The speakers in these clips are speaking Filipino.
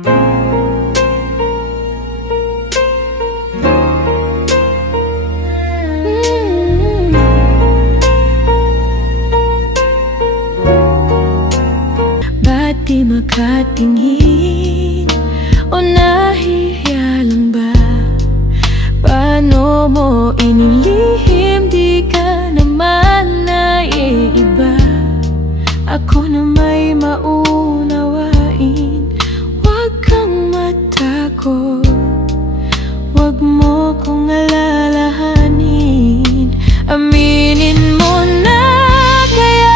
Ba't di makatingin o nahihiya lang ba? Paano mo inilihim? Di ka naman naiiba. Ako na may maunawain. Huwag kang matakot, huwag mo kong alalahanin. Aminin mo na kaya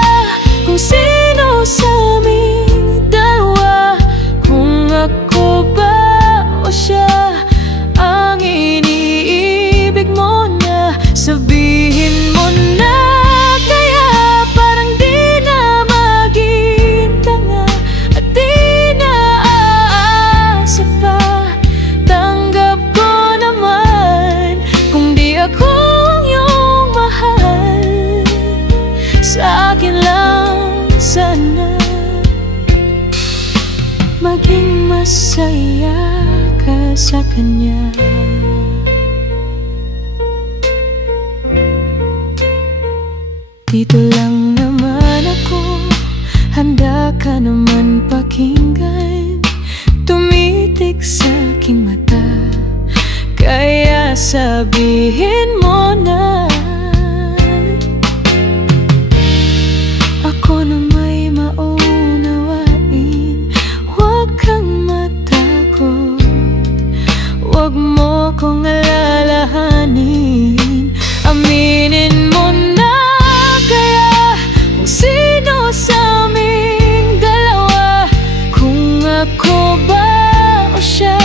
kung sino sa aming dalawa, kung ako ba o siya ang iniibig mo na. Sabihin mo na kaya parang di na maging tanga at di na aasa pa. Tanggap ko naman kung di ako ang iyong mahal. Sa akin lang sana maging masaya ka sa kanya. Dito lang naman ako, handa ka naman pakinggan. Tumitik sa aking mata, kaya sabihin mo na. Ako na may maunawain. Huwag kang matakot, huwag mo kong alalahanin. Aminin mo na kaya kung sino sa aming dalawa, kung ako ba o siya